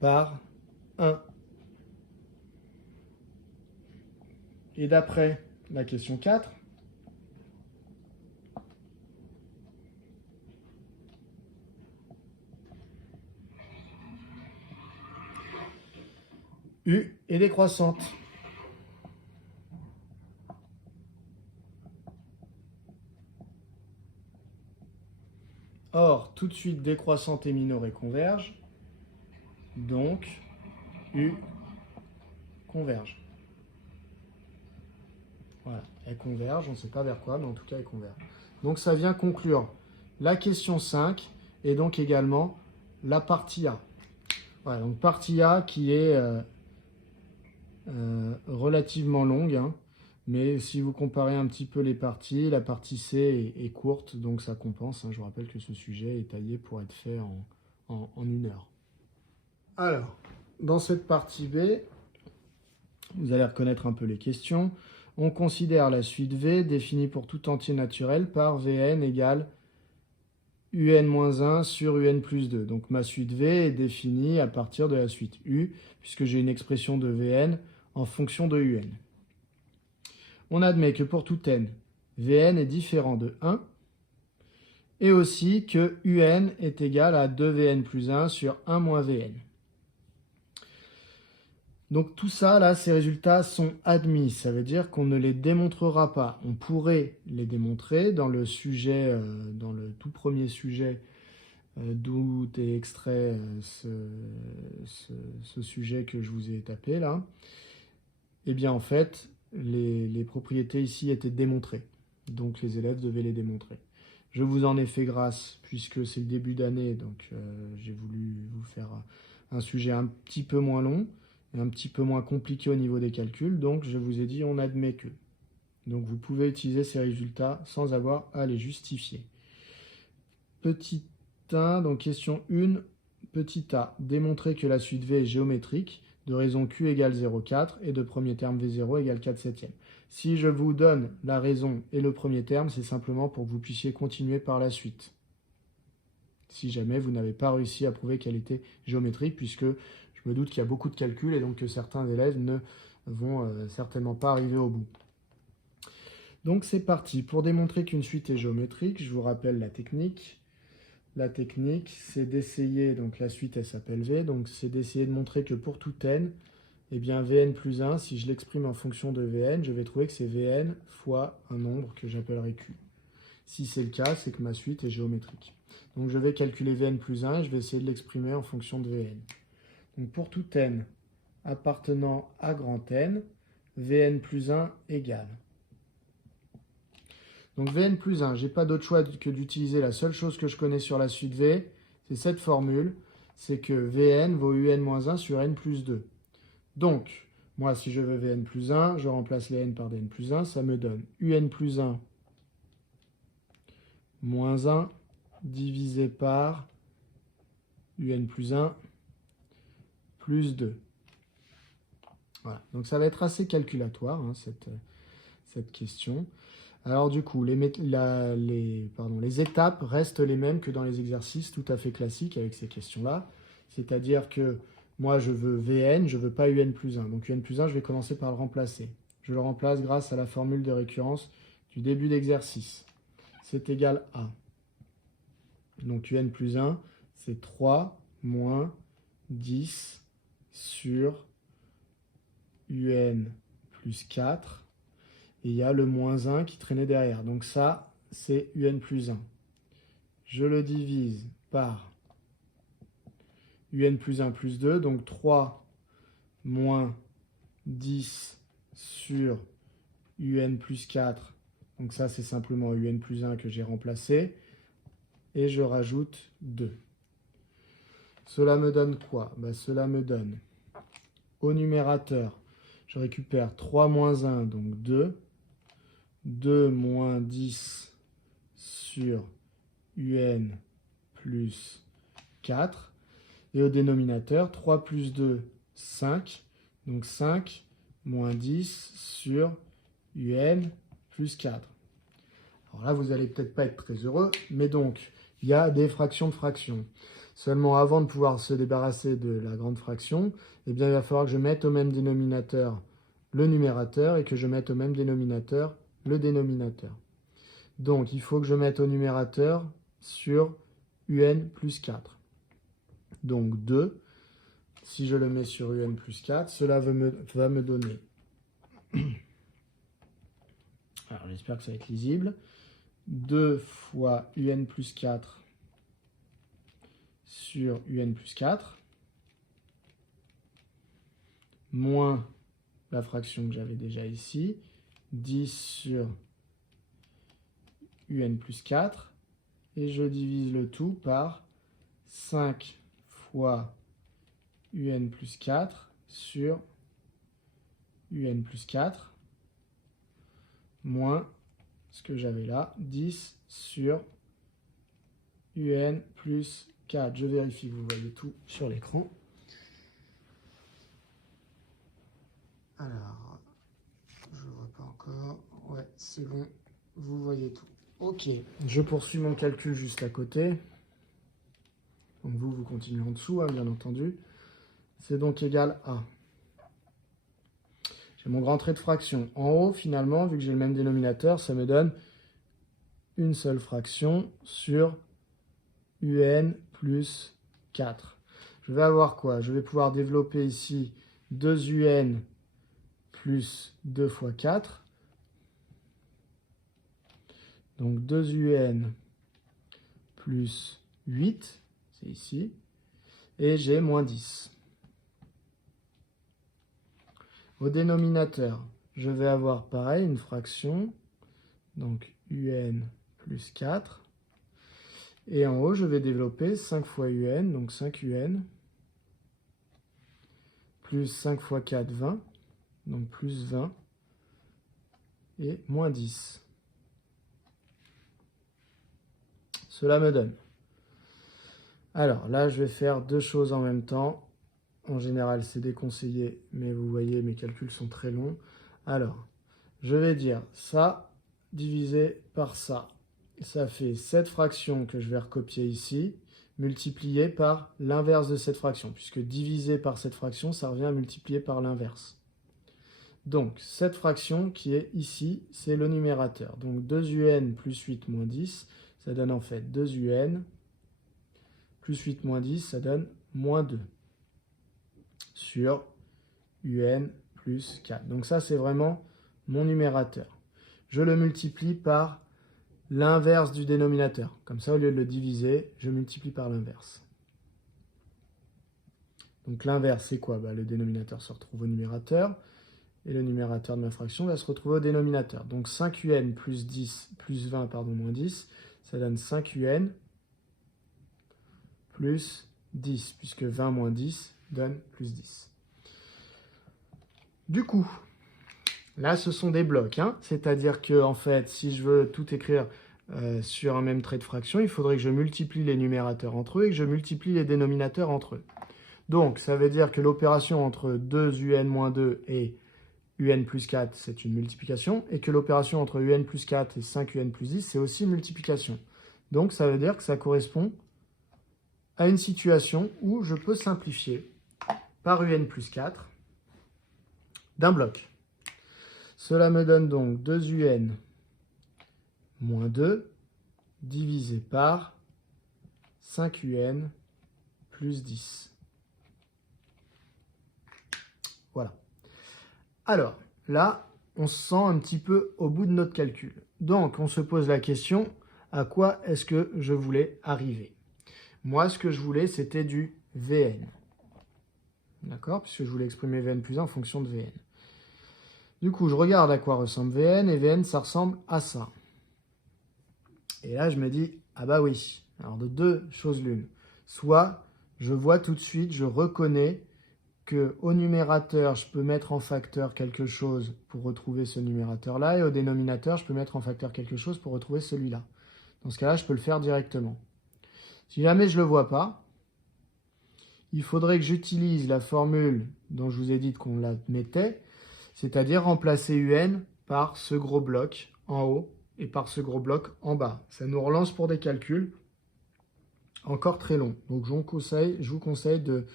par 1. Et d'après la question 4, U est décroissante. Or, tout de suite, décroissante et minorée convergent. Donc, U converge. Voilà, elles convergent, on ne sait pas vers quoi, mais en tout cas, elles convergent. Donc, ça vient conclure la question 5 et donc également la partie A. Voilà, donc partie A qui est relativement longue, hein, mais si vous comparez un petit peu les parties, la partie C est courte, donc ça compense. Hein. Je vous rappelle que ce sujet est taillé pour être fait en 1 heure. Alors, dans cette partie B, vous allez reconnaître un peu les questions. On considère la suite V définie pour tout entier naturel par Vn égale un-1 sur un plus 2. Donc ma suite V est définie à partir de la suite U, puisque j'ai une expression de Vn en fonction de un. On admet que pour tout n, Vn est différent de 1, et aussi que un est égal à 2Vn plus 1 sur 1 moins Vn. Donc tout ça, là, ces résultats sont admis. Ça veut dire qu'on ne les démontrera pas. On pourrait les démontrer dans le sujet, dans le tout premier sujet d'où est extrait ce sujet que je vous ai tapé là. Eh bien en fait, les propriétés ici étaient démontrées. Donc les élèves devaient les démontrer. Je vous en ai fait grâce puisque c'est le début d'année, donc j'ai voulu vous faire un sujet un petit peu moins long et un petit peu moins compliqué au niveau des calculs. Donc je vous ai dit on admet que. Donc vous pouvez utiliser ces résultats sans avoir à les justifier. Petit 1, donc question 1, petit a, démontrer que la suite V est géométrique de raison Q égale 0,4 et de premier terme V0 égale 4 septièmes. Si je vous donne la raison et le premier terme, c'est simplement pour que vous puissiez continuer par la suite. Si jamais vous n'avez pas réussi à prouver qu'elle était géométrique, puisque je me doute qu'il y a beaucoup de calculs et donc que certains élèves ne vont certainement pas arriver au bout. Donc c'est parti. Pour démontrer qu'une suite est géométrique, je vous rappelle la technique. La technique, c'est d'essayer, donc la suite elle s'appelle V, donc c'est d'essayer de montrer que pour tout n, eh bien Vn plus 1, si je l'exprime en fonction de Vn, je vais trouver que c'est Vn fois un nombre que j'appellerai Q. Si c'est le cas, c'est que ma suite est géométrique. Donc je vais calculer Vn plus 1 et je vais essayer de l'exprimer en fonction de Vn. Donc pour tout n appartenant à grand N, Vn plus 1 égale. Donc Vn plus 1, je n'ai pas d'autre choix que d'utiliser la seule chose que je connais sur la suite V, c'est cette formule, c'est que Vn vaut Un-1 sur n plus 2. Donc, moi si je veux Vn plus 1, je remplace les n par des n plus 1, ça me donne Un plus 1 moins 1 divisé par Un plus 1 plus 2. Voilà, donc ça va être assez calculatoire, hein, cette question. Alors du coup, les étapes restent les mêmes que dans les exercices tout à fait classiques avec ces questions-là. C'est-à-dire que moi, je veux Vn, je ne veux pas Un plus 1. Donc Un plus 1, je vais commencer par le remplacer. Je le remplace grâce à la formule de récurrence du début d'exercice. C'est égal à. Donc Un plus 1, c'est 3 moins 10 sur Un plus 4. Et il y a le moins 1 qui traînait derrière. Donc ça, c'est Un plus 1. Je le divise par Un plus 1 plus 2. Donc 3 moins 10 sur Un plus 4. Donc ça, c'est simplement Un plus 1 que j'ai remplacé. Et je rajoute 2. Cela me donne quoi? Cela me donne, au numérateur, je récupère 3 moins 1, donc 2. 2 moins 10 sur Un plus 4. Et au dénominateur, 3 plus 2, 5. Donc 5 moins 10 sur Un plus 4. Alors là, vous n'allez peut-être pas être très heureux, mais donc, il y a des fractions de fractions. Seulement, avant de pouvoir se débarrasser de la grande fraction, eh bien, il va falloir que je mette au même dénominateur le numérateur et que je mette au même dénominateur le dénominateur. Donc, il faut que je mette au numérateur sur Un plus 4. Donc, 2. Si je le mets sur Un plus 4, cela va me donner... Alors, j'espère que ça va être lisible. 2 fois Un plus 4 sur Un plus 4, moins la fraction que j'avais déjà ici, 10 sur Un plus 4, et je divise le tout par 5 fois Un plus 4 sur Un plus 4, moins ce que j'avais là, 10 sur Un plus 4. Je vérifie que vous voyez tout sur l'écran. Alors, je ne vois pas encore. Ouais, c'est bon. Vous voyez tout. Ok, je poursuis mon calcul juste à côté. Donc vous continuez en dessous, hein, bien entendu. C'est donc égal à... J'ai mon grand trait de fraction. En haut, finalement, vu que j'ai le même dénominateur, ça me donne une seule fraction sur Un plus 4. Je vais avoir quoi? Je vais pouvoir développer ici 2 Un plus 2 fois 4. Donc 2 Un plus 8, c'est ici. Et j'ai moins 10. Au dénominateur, je vais avoir pareil une fraction. Donc Un plus 4. Et en haut, je vais développer 5 fois Un, donc 5 Un. Plus 5 fois 4, 20. Donc plus 20. Et moins 10. Cela me donne. Alors là, je vais faire deux choses en même temps. En général, c'est déconseillé, mais vous voyez, mes calculs sont très longs. Alors, je vais dire ça divisé par ça. Ça fait cette fraction que je vais recopier ici, multipliée par l'inverse de cette fraction, puisque divisé par cette fraction, ça revient à multiplier par l'inverse. Donc, cette fraction qui est ici, c'est le numérateur. Donc, 2Un plus 8 moins 10, ça donne en fait 2Un plus 8 moins 10, ça donne moins 2 sur un plus 4. Donc ça, c'est vraiment mon numérateur. Je le multiplie par l'inverse du dénominateur. Comme ça, au lieu de le diviser, je multiplie par l'inverse. Donc l'inverse, c'est quoi? Le dénominateur se retrouve au numérateur. Et le numérateur de ma fraction va se retrouver au dénominateur. Donc 5un plus 10, plus 20, pardon, moins 10, ça donne 5un plus 10, puisque 20 moins 10 donne plus 10. Du coup, là, ce sont des blocs. C'est-à-dire que, en fait, si je veux tout écrire sur un même trait de fraction, il faudrait que je multiplie les numérateurs entre eux et que je multiplie les dénominateurs entre eux. Donc, ça veut dire que l'opération entre 2un-2 et un plus 4, c'est une multiplication, et que l'opération entre un plus 4 et 5un plus 10, c'est aussi une multiplication. Donc, ça veut dire que ça correspond à une situation où je peux simplifier par un plus 4 d'un bloc. Cela me donne donc 2un moins 2 divisé par 5un plus 10. Voilà. Alors, là, on se sent un petit peu au bout de notre calcul. Donc, on se pose la question, à quoi est-ce que je voulais arriver? Moi, ce que je voulais, c'était du Vn. D'accord? Puisque je voulais exprimer Vn plus 1 en fonction de Vn. Du coup, je regarde à quoi ressemble Vn, et Vn, ça ressemble à ça. Et là, je me dis, ah bah oui. Alors, de deux choses l'une. Soit, je vois tout de suite, je reconnais qu'au numérateur, je peux mettre en facteur quelque chose pour retrouver ce numérateur-là, et au dénominateur, je peux mettre en facteur quelque chose pour retrouver celui-là. Dans ce cas-là, je peux le faire directement. Si jamais je ne le vois pas, il faudrait que j'utilise la formule dont je vous ai dit qu'on la mettait, c'est-à-dire remplacer un par ce gros bloc en haut et par ce gros bloc en bas. Ça nous relance pour des calculs encore très longs. Donc je vous conseille de,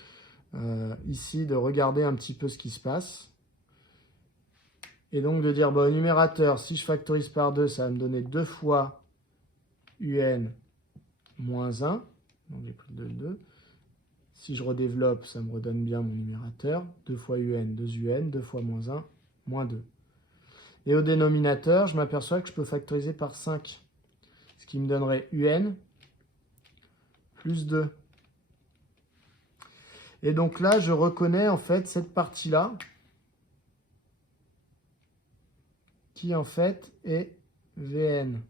ici de regarder un petit peu ce qui se passe. Et donc de dire, au numérateur, si je factorise par 2, ça va me donner 2 fois un moins 1. Donc j'ai pris 2. Si je redéveloppe, ça me redonne bien mon numérateur. 2 fois un, 2un, 2 fois moins 1, moins 2. Et au dénominateur, je m'aperçois que je peux factoriser par 5. Ce qui me donnerait un plus 2. Et donc là, je reconnais en fait cette partie-là qui en fait est Vn.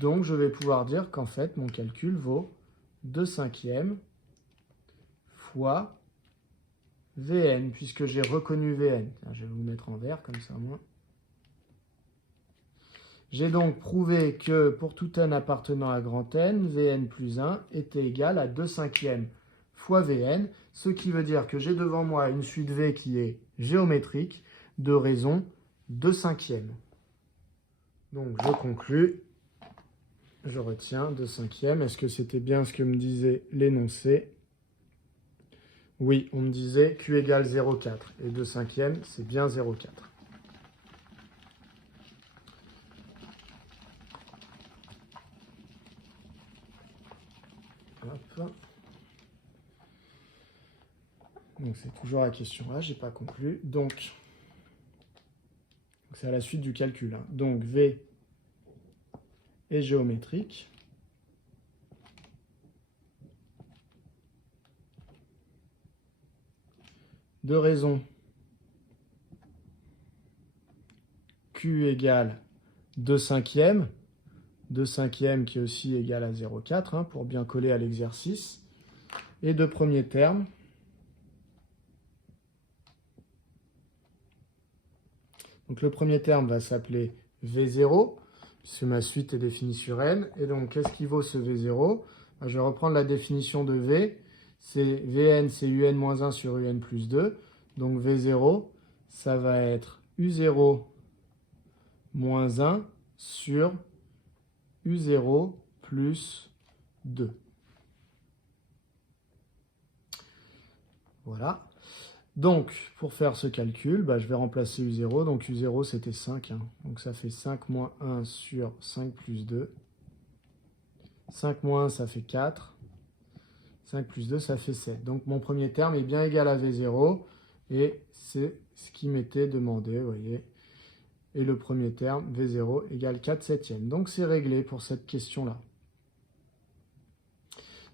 Donc je vais pouvoir dire qu'en fait mon calcul vaut 2/5 fois Vn, puisque j'ai reconnu Vn. Je vais vous mettre en vert, comme ça moi. J'ai donc prouvé que pour tout n appartenant à grand N, Vn plus 1 était égal à 2/5 fois Vn, ce qui veut dire que j'ai devant moi une suite V qui est géométrique de raison 2/5. Donc je conclus, je retiens 2/5. Est-ce que c'était bien ce que me disait l'énoncé? Oui, on me disait Q égale 0,4. Et 2/5, c'est bien 0,4. Hop. Donc c'est toujours la question A, je n'ai pas conclu. Donc, c'est à la suite du calcul. Donc V est géométrique. De raison Q égale 2/5. 2/5 qui est aussi égal à 0,4 pour bien coller à l'exercice. Et de premier terme, donc le premier terme va s'appeler V0, puisque ma suite est définie sur N. Et donc, qu'est-ce qui vaut ce V0? Je vais reprendre la définition de V. C'est Vn, c'est un moins 1 sur un plus 2. Donc V0, ça va être U0 moins 1 sur U0 plus 2. Voilà. Donc, pour faire ce calcul, je vais remplacer U0. Donc U0, c'était 5. Donc ça fait 5 moins 1 sur 5 plus 2. 5 moins 1, ça fait 4. 5 plus 2, ça fait 7. Donc mon premier terme est bien égal à V0, et c'est ce qui m'était demandé, vous voyez. Et le premier terme, V0 égale 4 septièmes. Donc c'est réglé pour cette question-là.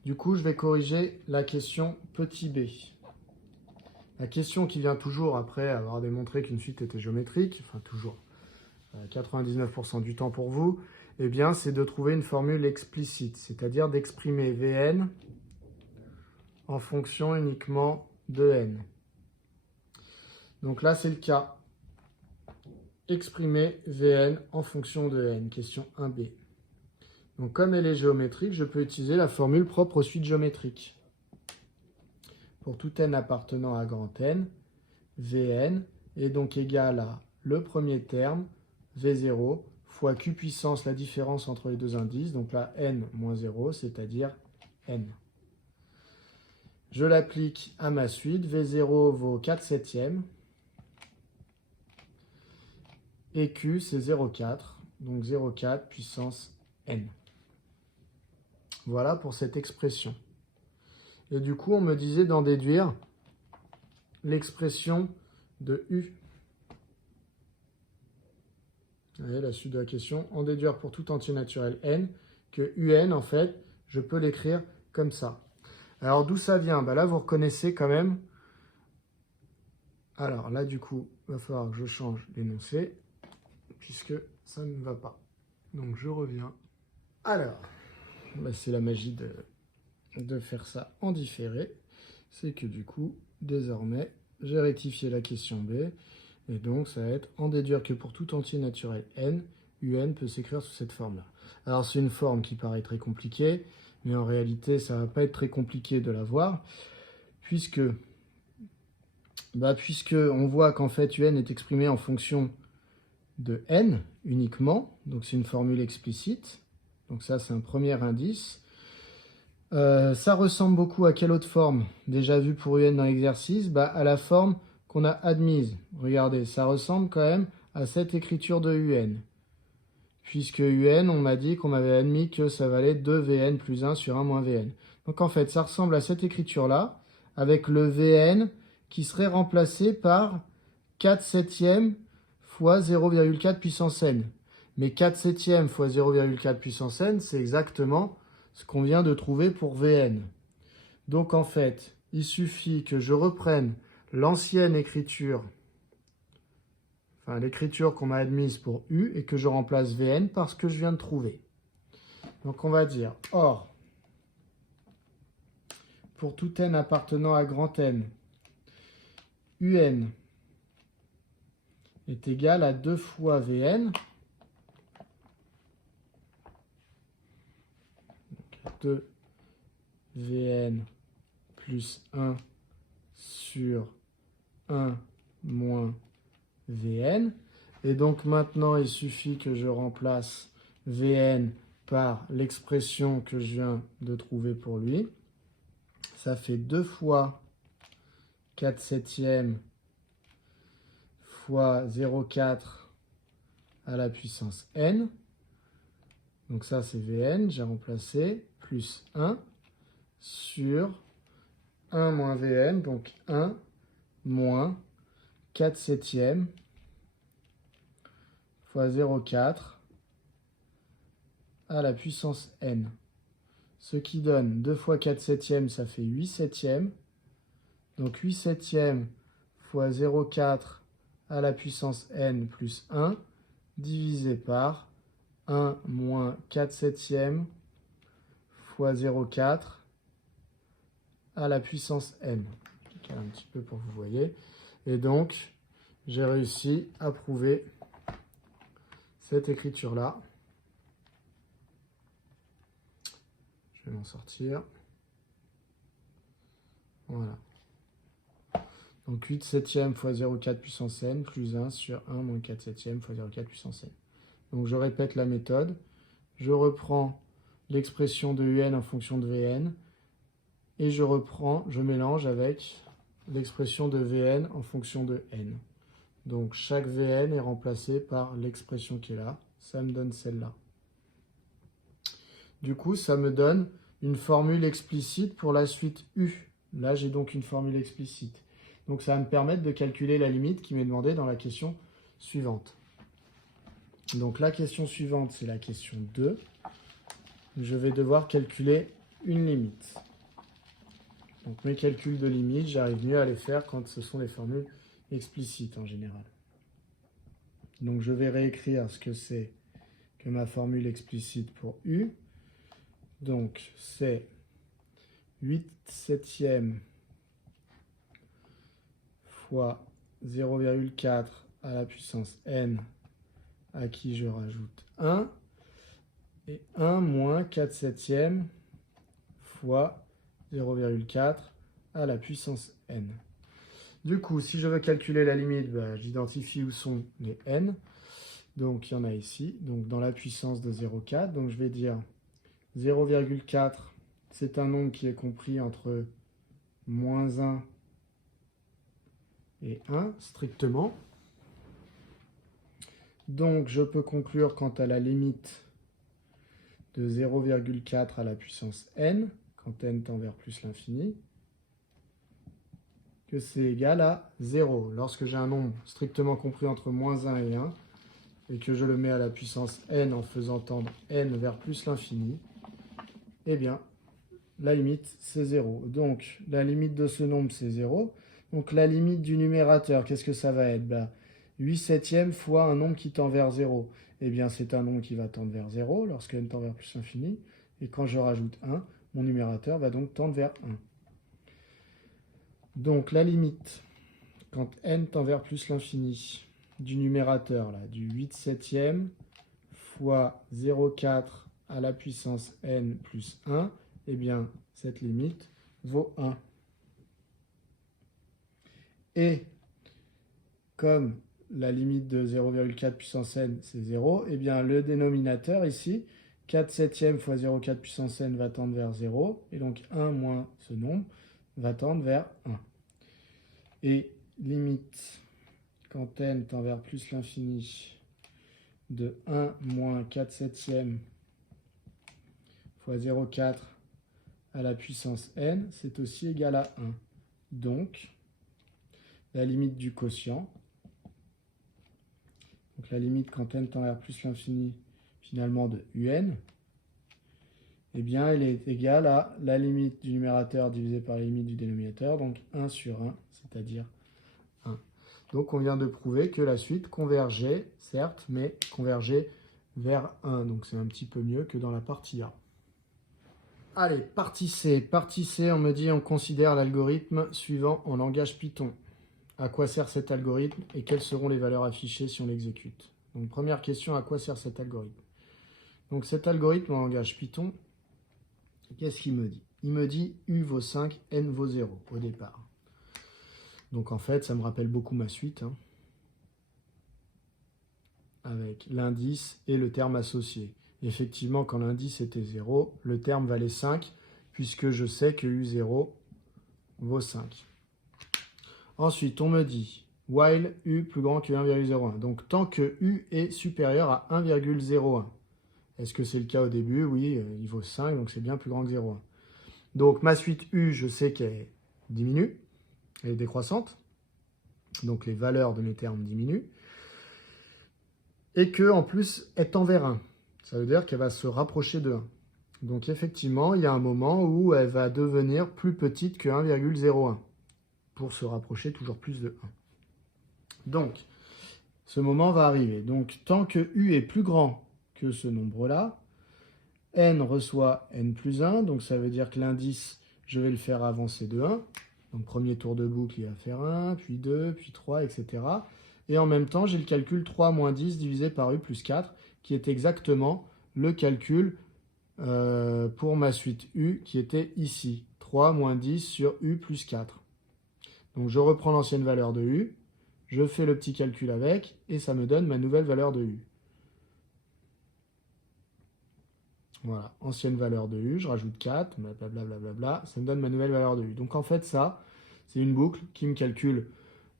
Du coup, je vais corriger la question petit b. La question qui vient toujours après avoir démontré qu'une suite était géométrique, enfin toujours, 99% du temps pour vous, eh bien, c'est de trouver une formule explicite, c'est-à-dire d'exprimer Vn en fonction uniquement de n. Donc là, c'est le cas. Exprimer Vn en fonction de n, question 1b. Donc comme elle est géométrique, je peux utiliser la formule propre aux suites géométriques. Pour tout n appartenant à grand N, Vn est donc égal à le premier terme, V0, fois Q puissance la différence entre les deux indices, donc là n moins 0, c'est-à-dire n. Je l'applique à ma suite, V0 vaut 4 septièmes, et Q c'est 0,4, donc 0,4 puissance n. Voilà pour cette expression. Et du coup, on me disait d'en déduire l'expression de U. Vous voyez, la suite de la question, en déduire pour tout entier naturel n, que UN, en fait, je peux l'écrire comme ça. Alors, d'où ça vient? Là, vous reconnaissez quand même. Alors, là, du coup, il va falloir que je change l'énoncé, puisque ça ne va pas. Donc, je reviens. Alors, c'est la magie de faire ça en différé. C'est que, du coup, désormais, j'ai rectifié la question B. Et donc, ça va être en déduire que pour tout entier naturel n, UN peut s'écrire sous cette forme-là. Alors, c'est une forme qui paraît très compliquée, mais en réalité, ça ne va pas être très compliqué de la voir, puisque on voit qu'en fait, UN est exprimé en fonction de n uniquement, donc c'est une formule explicite. Donc ça, c'est un premier indice. Ça ressemble beaucoup à quelle autre forme déjà vue pour UN dans l'exercice? À la forme qu'on a admise. Regardez, ça ressemble quand même à cette écriture de UN. Puisque UN, on m'a dit qu'on avait admis que ça valait 2Vn plus 1 sur 1 moins Vn. Donc en fait, ça ressemble à cette écriture-là, avec le Vn qui serait remplacé par 4 septièmes fois 0,4 puissance n. Mais 4 septièmes fois 0,4 puissance n, c'est exactement ce qu'on vient de trouver pour Vn. Donc en fait, il suffit que je reprenne l'ancienne écriture, enfin l'écriture qu'on m'a admise pour U, et que je remplace Vn par ce que je viens de trouver. Donc on va dire, or, pour tout n appartenant à grand N, Un est égal à 2 fois Vn, donc 2 Vn plus 1 sur 1 moins Vn. Et donc maintenant, il suffit que je remplace Vn par l'expression que je viens de trouver pour lui. Ça fait 2 fois 4 septièmes fois 0,4 à la puissance n. Donc ça, c'est Vn, j'ai remplacé, plus 1 sur 1 moins Vn, donc 1 moins 4 septièmes fois 0,4 à la puissance n. Ce qui donne 2 fois 4 septièmes, ça fait 8 septièmes. Donc 8 septièmes fois 0,4 à la puissance n plus 1, divisé par 1 moins 4 septièmes fois 0,4 à la puissance n. Je un petit peu pour que vous voyez. Et donc, j'ai réussi à prouver cette écriture-là. Je vais m'en sortir. Voilà. Donc 8 septièmes fois 0,4 puissance n plus 1 sur 1 moins 4 septièmes fois 0,4 puissance n. Donc je répète la méthode. Je reprends l'expression de UN en fonction de Vn et je mélange avec l'expression de Vn en fonction de n. Donc chaque Vn est remplacé par l'expression qui est là. Ça me donne celle-là. Du coup, ça me donne une formule explicite pour la suite U. Là, j'ai donc une formule explicite. Donc, ça va me permettre de calculer la limite qui m'est demandée dans la question suivante. Donc, la question suivante, c'est la question 2. Je vais devoir calculer une limite. Donc, mes calculs de limite, j'arrive mieux à les faire quand ce sont des formules explicites en général. Donc, je vais réécrire ce que c'est que ma formule explicite pour U. Donc, c'est 8 septièmes fois 0,4 à la puissance n, à qui je rajoute 1, et 1 moins 4 septièmes fois 0,4 à la puissance n. Du coup, si je veux calculer la limite, j'identifie où sont les n. Donc, il y en a ici, donc dans la puissance de 0,4. Donc, je vais dire 0,4, c'est un nombre qui est compris entre moins 1 et 1, strictement. Donc, je peux conclure quant à la limite de 0,4 à la puissance n, quand n tend vers plus l'infini, que c'est égal à 0. Lorsque j'ai un nombre strictement compris entre moins 1 et 1, et que je le mets à la puissance n en faisant tendre n vers plus l'infini, eh bien, la limite, c'est 0. Donc, la limite de ce nombre, c'est 0. Donc, la limite du numérateur, qu'est-ce que ça va être? 8 septièmes fois un nombre qui tend vers 0. Eh bien, c'est un nombre qui va tendre vers 0 lorsque n tend vers plus l'infini. Et quand je rajoute 1, mon numérateur va donc tendre vers 1. Donc, la limite, quand n tend vers plus l'infini, du numérateur, là, du 8 septièmes fois 0,4 à la puissance n plus 1, eh bien, cette limite vaut 1. Et comme la limite de 0,4 puissance n, c'est 0, eh bien, le dénominateur ici, 4 septièmes fois 0,4 puissance n va tendre vers 0, et donc 1 moins ce nombre va tendre vers 1. Et limite, quand n tend vers plus l'infini, de 1 moins 4 septièmes fois 0,4 à la puissance n, c'est aussi égal à 1. Donc, la limite du quotient, donc la limite quand n tend vers plus l'infini, finalement de un, eh bien, elle est égale à la limite du numérateur divisé par la limite du dénominateur, donc 1 sur 1, c'est-à-dire 1. Donc, on vient de prouver que la suite convergeait, certes, mais convergeait vers 1. Donc, c'est un petit peu mieux que dans la partie A. Allez, partie C. Partie C, on me dit on considère l'algorithme suivant en langage Python. À quoi sert cet algorithme et quelles seront les valeurs affichées si on l'exécute? Donc, première question, à quoi sert cet algorithme? Donc, cet algorithme en langage Python, qu'est-ce qu'il me dit? Il me dit U vaut 5, N vaut 0 au départ. Donc, en fait, ça me rappelle beaucoup ma suite, hein, avec l'indice et le terme associé. Effectivement, quand l'indice était 0, le terme valait 5, puisque je sais que U0 vaut 5. Ensuite, on me dit while U plus grand que 1,01. Donc, tant que U est supérieur à 1,01. Est-ce que c'est le cas au début? Oui, il vaut 5, donc c'est bien plus grand que 0,1. Donc, ma suite U, je sais qu'elle diminue, elle est décroissante. Donc, les valeurs de mes termes diminuent. Et que, en plus, elle tend vers 1. Ça veut dire qu'elle va se rapprocher de 1. Donc, effectivement, il y a un moment où elle va devenir plus petite que 1,01 pour se rapprocher toujours plus de 1. Donc, ce moment va arriver. Donc, tant que U est plus grand que ce nombre-là, N reçoit N plus 1. Donc, ça veut dire que l'indice, je vais le faire avancer de 1. Donc, premier tour de boucle, il va faire 1, puis 2, puis 3, etc. Et en même temps, j'ai le calcul 3 moins 10 divisé par U plus 4, qui est exactement le calcul pour ma suite U, qui était ici. 3 moins 10 sur U plus 4. Donc, je reprends l'ancienne valeur de U, je fais le petit calcul avec, et ça me donne ma nouvelle valeur de U. Voilà, ancienne valeur de U, je rajoute 4, blablabla, ça me donne ma nouvelle valeur de U. Donc, en fait, ça, c'est une boucle qui me calcule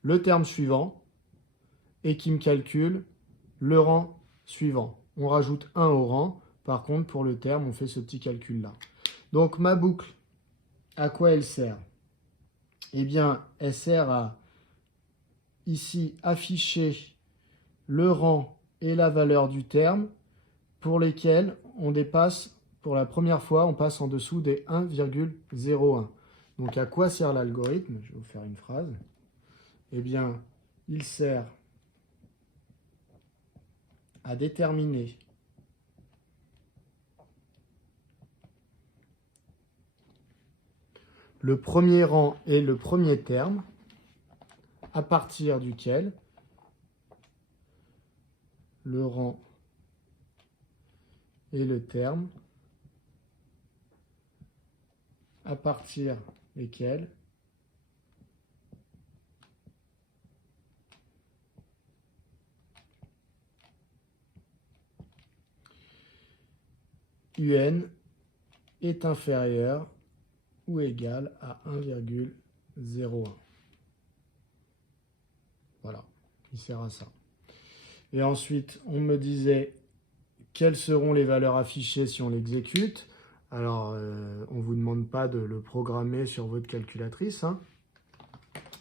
le terme suivant et qui me calcule le rang suivant. On rajoute 1 au rang. Par contre, pour le terme, on fait ce petit calcul-là. Donc ma boucle, à quoi elle sert? Eh bien, elle sert à ici afficher le rang et la valeur du terme pour lesquels on dépasse, pour la première fois, on passe en dessous des 1,01. Donc à quoi sert l'algorithme? Je vais vous faire une phrase. Eh bien, il sert à déterminer le premier rang et le premier terme à partir duquel le rang et le terme à partir desquels UN est inférieur ou égal à 1,01. Voilà, il sert à ça. Et ensuite, on me disait quelles seront les valeurs affichées si on l'exécute. Alors, on ne vous demande pas de le programmer sur votre calculatrice, hein,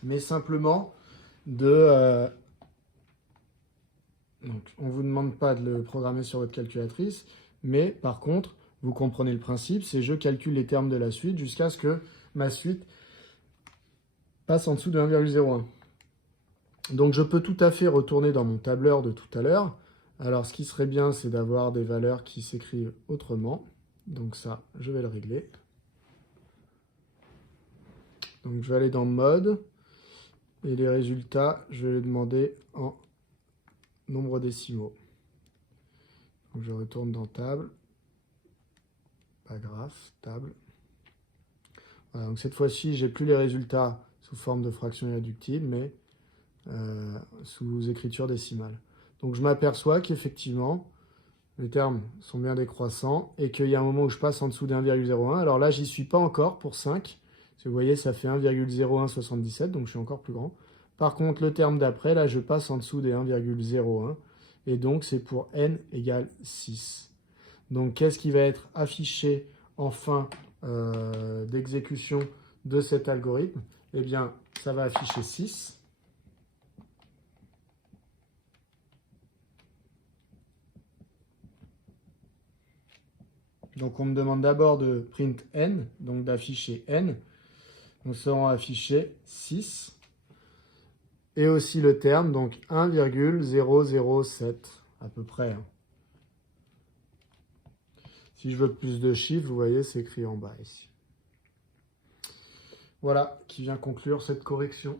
mais simplement de... donc, on ne vous demande pas de le programmer sur votre calculatrice, mais par contre, vous comprenez le principe, c'est je calcule les termes de la suite jusqu'à ce que ma suite passe en dessous de 1,01. Donc, je peux tout à fait retourner dans mon tableur de tout à l'heure. Alors, ce qui serait bien, c'est d'avoir des valeurs qui s'écrivent autrement. Donc ça, je vais le régler. Donc, je vais aller dans Mode. Et les résultats, je vais les demander en nombre décimaux. Donc, je retourne dans Table. Pas grave, Table. Voilà, donc cette fois-ci, j'ai plus les résultats sous forme de fraction irréductible, mais sous écriture décimale. Donc je m'aperçois qu'effectivement, les termes sont bien décroissants et qu'il y a un moment où je passe en dessous de 1,01. Alors là, j'y suis pas encore pour 5. Vous voyez, ça fait 1,0177, donc je suis encore plus grand. Par contre, le terme d'après, là, je passe en dessous des 1,01. Et donc, c'est pour n égale 6. Donc, qu'est-ce qui va être affiché en fin d'exécution de cet algorithme? Eh bien, ça va afficher 6. Donc, on me demande d'abord de print n, donc d'afficher n. Nous serons affichés 6. Et aussi le terme, donc 1,007 à peu près. Si je veux plus de chiffres, vous voyez, c'est écrit en bas ici. Voilà, qui vient conclure cette correction.